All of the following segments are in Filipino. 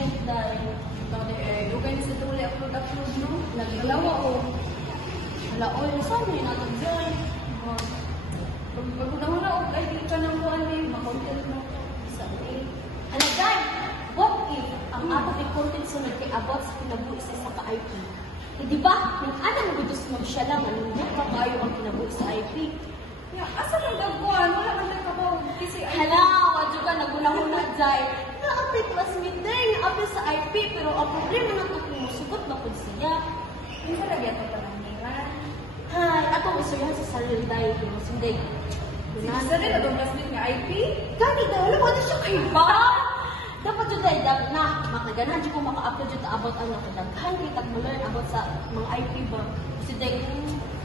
content dahil Lugay na sa tuloy upload, no? naglawa o. Wala o, saan mo yung natagyan? Pag-una o, ay di ka nang buwan eh, makontent mo. Sabi, alagay, what if ang ato kay content sa nagkiabot sa kinabuhi sa ka-IP? Eh, di ba, yung anak mo gusto mo siya lang, hindi pa kayo ang kinabuhi sa IP. Asa lang gagawin? Wala man lang kabaw. Kasi Hala, wadyo ka, naguna-huna dyan. Na-update classmate din, na-update sa IP, pero ang problema na ito kung musugot na po siya. yung sarag yato pa lang nila. Hay, ato isuyan sa sarili dahil kung musunday. Sa rin, atong classmate nga IP? Gani daw, wala mo siya kayo ba? Dapat yun dahil dapat na, makaganahan dyan kung maka-upload yun about ang nakadaghan, kaya tag-learn about sa mga IP ba. Kasi dahil,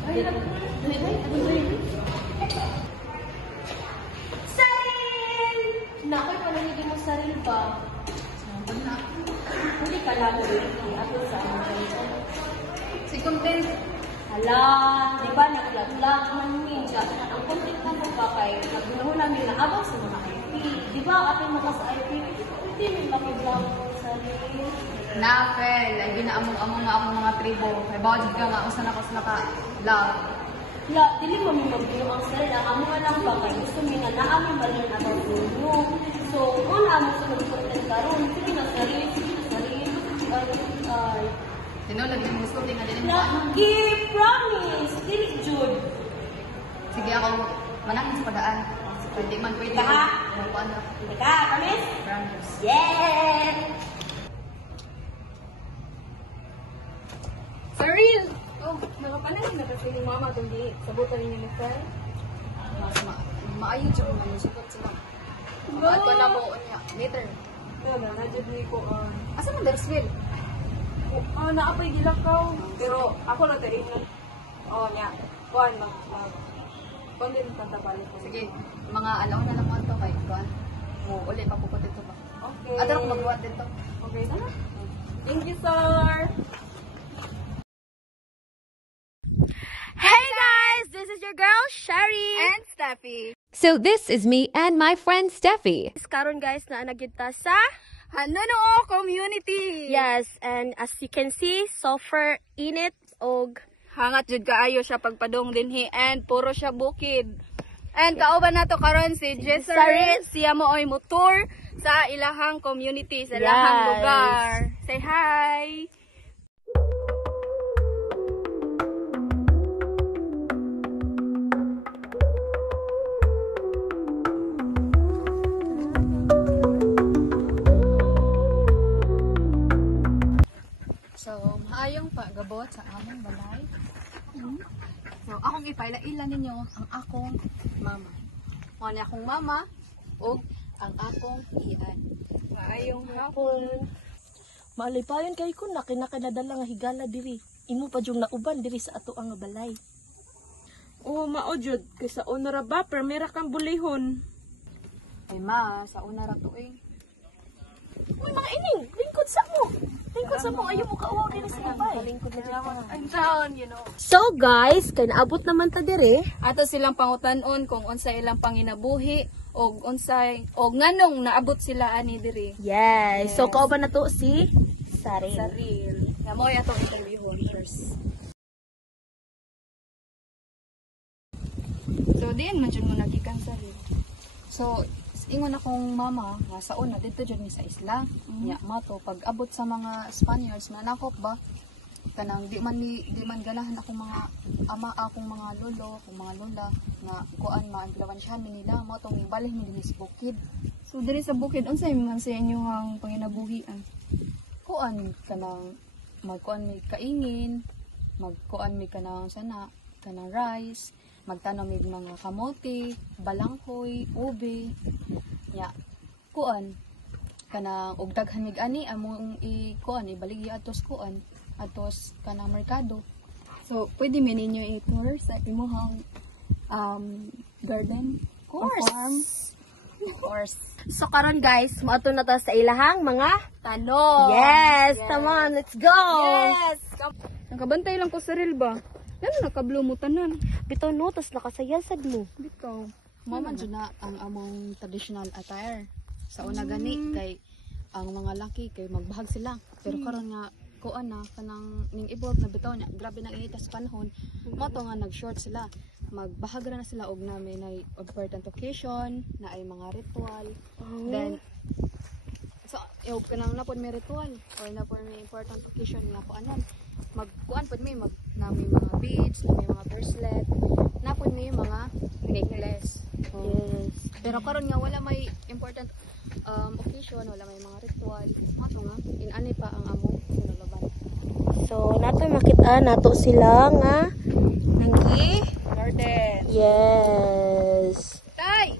Saril! Nakoy, panahidi mo saril ba? Hindi ka lang ato sa mga Si content. hala, di ba, naglag-lag man minja. Ang content na mo ba kay nagbunaw namin na abang sa mga IP. Di ba, ating mga sa IP, hindi may makiblang sarili. Nafel, ay ginaamong-among nga akong mga tribo. May bawad ka nga, usan ako sa naka-love. La, dili mo may magbunaw ang sarili. Ang amo nga lang ba kay gusto mo na naamin ba lang about mo. So, kung amo sa mag-content karon, sige na sarili, ay, Tinulag yung gusto din nga din mo. Lagi, promise, dili jud. Sige ako, manangin sa padaan. Hindi man pwede. Ka? Ano? Teka, promise? Promise. Yeah! For real! Oh, nakapanangin na kasi yung mama itong di sabutan ninyo ni Fel. Maayon siya kung namusukot sila. At ko na mo, later. Kaya ba, na-jud ni ko. Asa mo Bersville? Naapay gilakaw. Pero ako lang tayo niya. Kuhan lang. Kuhan din kantabalik ko. Sige, mga alaw na lang mo ito kay Kuhan. Mo, uli pa puputin ito ba? Okay. At ako magawa dito. Okay, sana. Thank you, sir! Hey guys, this is your girl Sherry And Steffi. So this is me and my friend Steffi. Karon guys, na nagita sa Hanunoo Community! yes, and as you can see, super init og Hangat jud kaayo siya pagpadong dinhi and puro siya bukid. And kauban nato karon si Jesserin, siya mo oy motor sa ilahang community, sa ilahang Yes. lugar. Say hi. So, maayong paggabot sa among balay. So, akong ipaila-ila ninyo ang akong mama. Mo ni akong mama ug ang akong iyan. Maayong hapon. malipayon kay ko na kinakanadala nga higala diri. Imo pa jung nauban diri sa ato ang balay. Oh, maojud kay sa honor ba permera kang bulihon. Ay ma, sa una ra to eh. Uy, mga ining, lingkod sa mo. Lingkod sa mo, ayaw mo kauwaw diri sa babay. Lingkod na dyan. I'm down, you know. So guys, kay naabot naman ta diri. Ato silang pangutan-on kung unsa ilang panginabuhi og unsay og nganong naabot sila ani diri. Yes. So kauban na to si Saril. Sa real. Nga mo atong interviewon first. So diyan man jud mo nagikan sa real. So ingon akong mama nga sa una dito jud mi sa isla. Nya mato pag abot sa mga Spaniards manakop ba kanang di man ganahan akong mga ama akong mga lolo akong mga lola nga kuan ma-influensyahan mi nila mo tong ibalih mi dinhi sa bukid. So diri sa bukid unsay man sa inyo ang panginabuhian? Kuan kanang magkuan mi kaingin, magkuan mi kanang sana kanang rice, magtanom mi mga kamote, balanghoy, ube. Ya. Kuan kanang og daghan mig ani among kuan ibaligi atos kuan atos kanang merkado. So pwede mi ninyo i-tour sa imong garden? Farm? Of course. So karon guys, moadto na ta sa ilahang mga Tanong. Yes, come on, let's go. Yes. Nakabantay lang ko sa reel ba? Ano nakablo mo tanan? Bitaw no, tas nakasayasad mo. Bitaw. Mama dyan na ang among traditional attire. Sa una gani kay ang mga laki kay magbahag sila. Pero karon nga kuan na kanang ning evolve na bitaw niya. Grabe nang init sa panahon. Mo to nga nag-short sila. Magbahag ra na sila og namin na important occasion, na ay mga ritual. Then so yung kanang napon may ritual or napon may important occasion nga kuanan. Magkuan pud may na may mga beads, na may mga bracelet, napon may mga necklace. Yes. Pero karon nga wala may important occasion, wala may mga ritual. Mato nga inani pa ang among sinulaban. So, nato makita nato sila nga nanggi Garden. yes. Tay.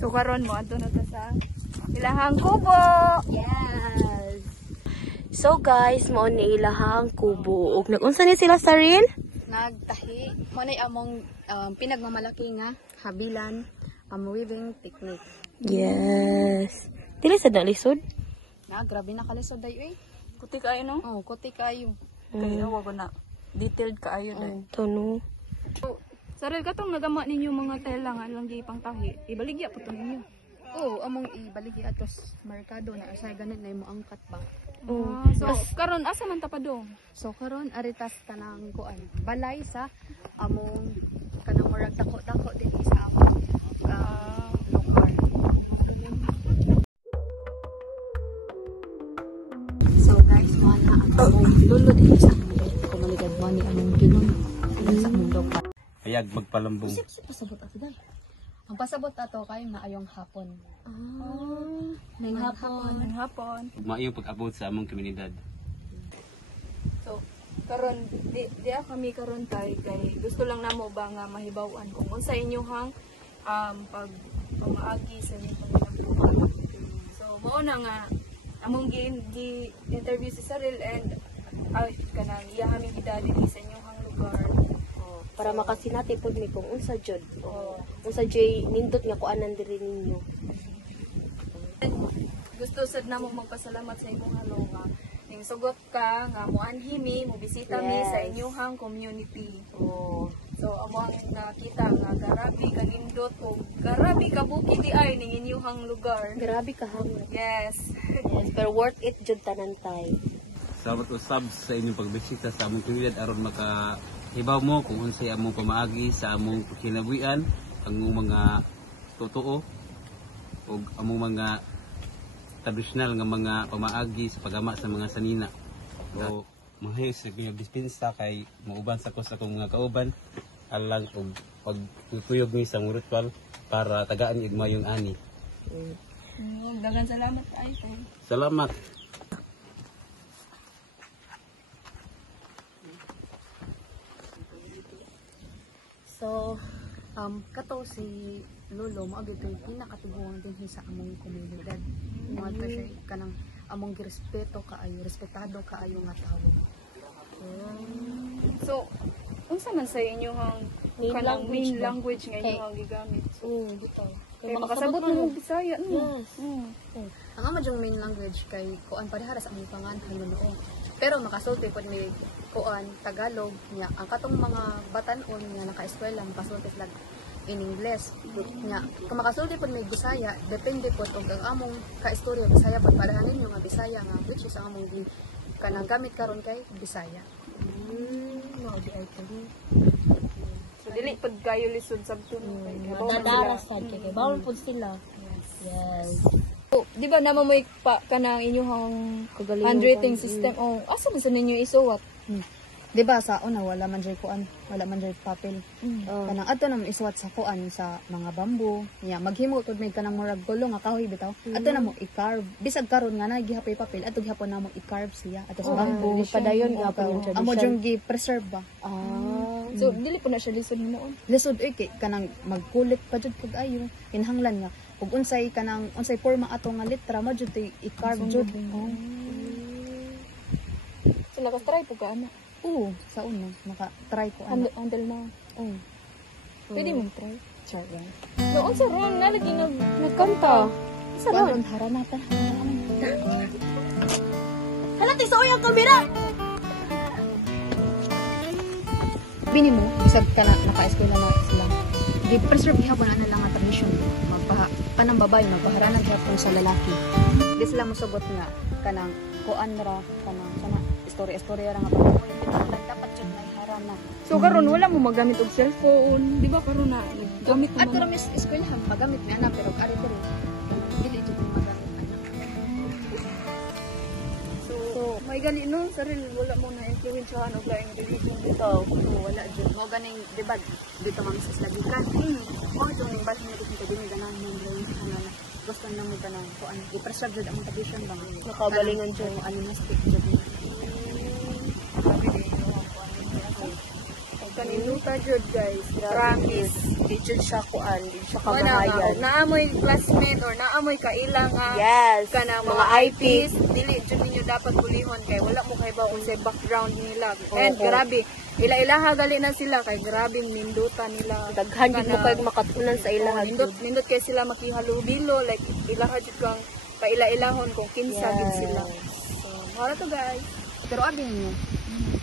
So karon mo adto na ta sa ilahang kubo. Yes. So guys, mao ni ilahang kubo. Ug nagunsa ni sila sa reel? Nagtahi mo na among pinagmamalaki nga habilan weaving technique. Yes. Dili sa nalisod? Na grabe na kalisod dayo eh. Kuti kayo no? Oh, kuti kayo. Kaya wag ko na detailed kaayo dai. Tono. So, saril katong nagama ninyo mga tela nga lang di pangtahi. Ibaligya po to ninyo. Oo, among ibaligi atos merkado na asay ganit na imo angkat ba. So karon asa man ta pa do? So karon aritas kanang kuan balay sa among kanang murag dako-dako din sa among lugar. So guys, mo na ang among lulod din sa among komunidad mo ni among Pinoy sa among lugar. Hayag magpalambong. Pasabot ato dai. Ang pasabot ato kay maayong hapon. Ning hapon. Ng hapon. Maayong pag-abot sa among komunidad. So karon di kami karon kay gusto lang namo ba nga mahibaw-an kung unsa inyong pamaagi sa inyong pamilya. So mao na nga among gi-interview si Saril and kanang iya kami gidali sa inyong lugar. Para makasinati pod mi kung unsa jud. Unsa jay nindot nga kuanan diri ninyo. Gusto sad namo magpasalamat sa imong halonga. Ning sugot ka nga moanhi mi, mo bisita mi sa inyong community. So amo ang nakita nga garabi kanindot o garabi ka bukid di ay ning inyong lugar. Grabe ka hang. Yes. Yes, pero worth it jud tanan tay. Salamat usab sa inyong pagbisita sa among komunidad aron makahibaw mo kung unsay among pamaagi sa among kinabuhian, ang mga totoo o among mga tradisyonal nga mga pamaagi sa pagama sa mga sanina. So, mahayos sa inyong dispensa kay mauban sa ko sa akong mga kauban alang og pagtutuyog mi sa ritual para tagaan ug mayong ani. Dagan salamat ay. Salamat. So, Kato si Lolo mo agad kay pinakatiguang din sa among komunidad. Mo ato siya kanang among girespeto kaayo, respetado kaayo nga tawo. So, unsa man sa inyong kanang main language nga inyong gigamit? bitaw. Kay makasabot mo og Bisaya no. Yes. Ang amo jung main language kay kuan parehara sa among panganhay Ginoo. Pero makasulti pod mi kuan Tagalog nya ang katong mga batan-on nga naka-eskwela makasulti sila in English nya kung makasulti pod mi Bisaya depende pod og ang among kaistorya Bisaya pod parahanin ninyo nga Bisaya nga which is ang among kanang gamit karon kay Bisaya. Mao di ay kali. So dili pod kayo lisod sabton kay Dadaras sad kay bawal pud sila. Yes. Oh, di ba naman mo pa kanang inyong handwriting system o asa ba sa ninyo isuwat? Di ba sa una wala man jay kuan, wala man jay papel. Kanang adto namo isuwat sa kuan sa mga bamboo. Nya maghimo pod may kanang murag gulong nga kahoy bitaw. Adto namo i-carve. Bisag karon nga nagihapay papel, adto gihapon namo i-carve siya ato sa bamboo. Padayon nga po yung Amo tradition. jung gi-preserve ba. So dili po na siya lisod mo. Lisod kay kanang magkulit pa jud pud ayo. Kinahanglan nga ug unsay kanang unsay forma ato nga letra mo jud i-carve jud. So nakatry po ka ana. Oo, sa una naka-try ko ano. Until now. Oh, Pwede mo try. char yan. Noon sa ron nalagi nagkanta. Sa ron. Karon haranatan. Hala ti sa uyang kamera. Bini mo, bisag ka na naka-eskwela na sila. Di-preserve ihapon na lang ang tradition. kanang babae magpaharanag gyapon sa lalaki. Di sila mosugot nga kanang kuan ra kanang sana istorya ra nga pag dapat jud may harana. So karon wala mo magamit og cellphone, di ba karon na gamit At mo. pero mis eskwelahan magamit ni ana pero ari diri dili jud magamit ana. So may gali no sarili wala mo na influensyahan og laing religion dito. Wala jud mo ganing di ba dito man sa lagi ka. O jud ning balik mo dito dinhi ganan mo ano gusto na mo kanang kuan i-preserve jud ang tradition bang. Nakagalingan jud. Ano na stick jud. Kaniluta jud guys, promise. Di jud siya kuan, di siya Wala nga, kamahayan. naamoy classmate or naamoy kailang Yes. kana mga IPs, dili jud ninyo dapat bulihon kay wala mo kay ba unsay background nila. And Oo. grabe, ila-ilaha gali na sila kay grabe minduta nila. Daghan jud mo Kana- kay makatunan sa ilaha. Nindot kay sila makihalubilo like ilaha jud kang paila-ilahon kung kinsa Yes. gid sila. So, mara to guys. Pero abi niyo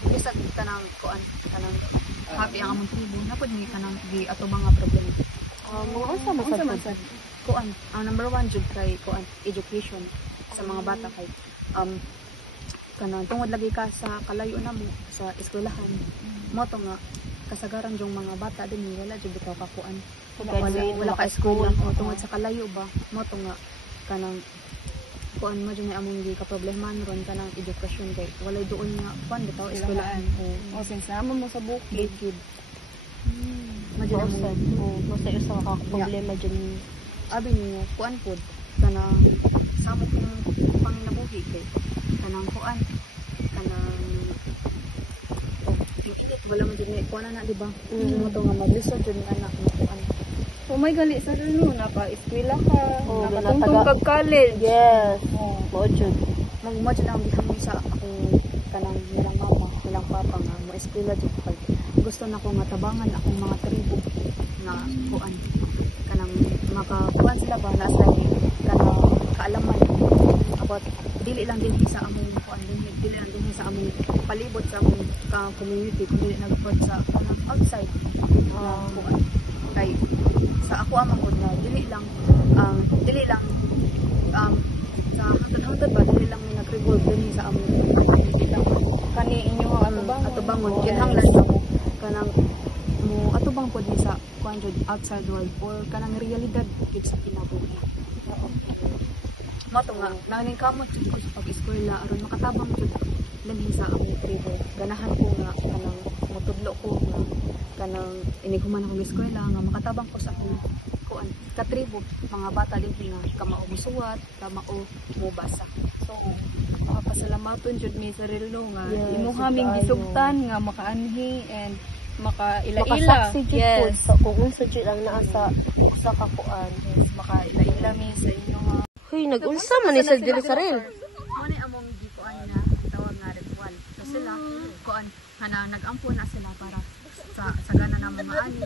bisa tanang kuan kanang happy ang among tribo napod ni kanang gi ato mga problema. Mga asa masad. Kuan ang number 1 jud kay kuan education sa mga bata kay kanang tungod lagi ka sa kalayo na mo sa eskwelahan mo to nga kasagaran jong mga bata din wala jud bitaw ka kuan wala ka school o tungod sa kalayo ba mo to nga kanang kuan mo jud among gi ka problemahan ron kanang edukasyon kay walay doon nga kuan bitaw eskwelahan O since naman mo sa bukid. kid Madyo mo Masa isa ka problema dyan. abi niyo kuan pod kanang samot ng panginabuhi kay kanang kuan kanang ikit wala man jud ni kuan na di ba mo to nga maglisod jud ni anak mo kuan Oh my gali sa no naka-eskwela ka, Oo, nakatungtong nataga- kag college. Yes. Oh. Mao jud. mo jud ang bihang sa akong kanang nilang mama nilang papa nga mo eskwela jud kay gusto na ko nga tabangan akong mga tribo nga kuan kanang makakuan sila ba na sa kanang kaalaman about dili lang din sa among kuan dili lang din sa among palibot sa among community kundi nagpod sa kanang outside kuan kay sa ako amang gud na dili lang sa hangtod ba dili lang may nag-revolve din sa among community lang Kani inyo ang atubangon kinahanglan na mo kanang mo atubang pod ni sa kuan jud outside world or kanang realidad gid sa kinabuhi mo to nga nanging kamot jud ko sa pag-eskwela aron makatabang jud dinhi sa among tribo ganahan ko nga kanang motudlo ko nga kanang inighuman akong eskwela nga makatabang ko sa akong kuan katribo mga bata din nga kamao musuwat kamao mubasa So, pasalamaton jud mi sa relo nga Yes, imo haming kaayo. gisugtan nga makaanhi and makaila-ila. Makasaksi jud Yes. po sa kung unsa jud ang naa sa kakuan. Makaila-ila mi sa inyo nga Hoy, nag-unsa man ni sa dili sa rel. mo ni among gikuan nga tawag nga ritual so sila kuan hana nag-ampo na sila para sa gana ng mga ani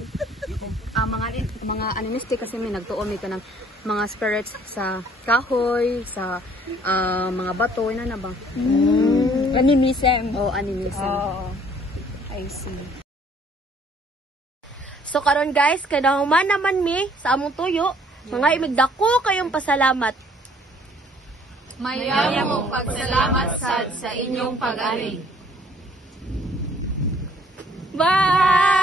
mga animistic kasi may nagtuo mi kanang mga spirits sa kahoy sa mga bato ina na ba animism. o animism Oo. I see. So karon guys, kanahuman naman mi sa among tuyo. Mga imigdako kayong pasalamat. Mayaya mo pagsalamat sa inyong pag-ari. Bye!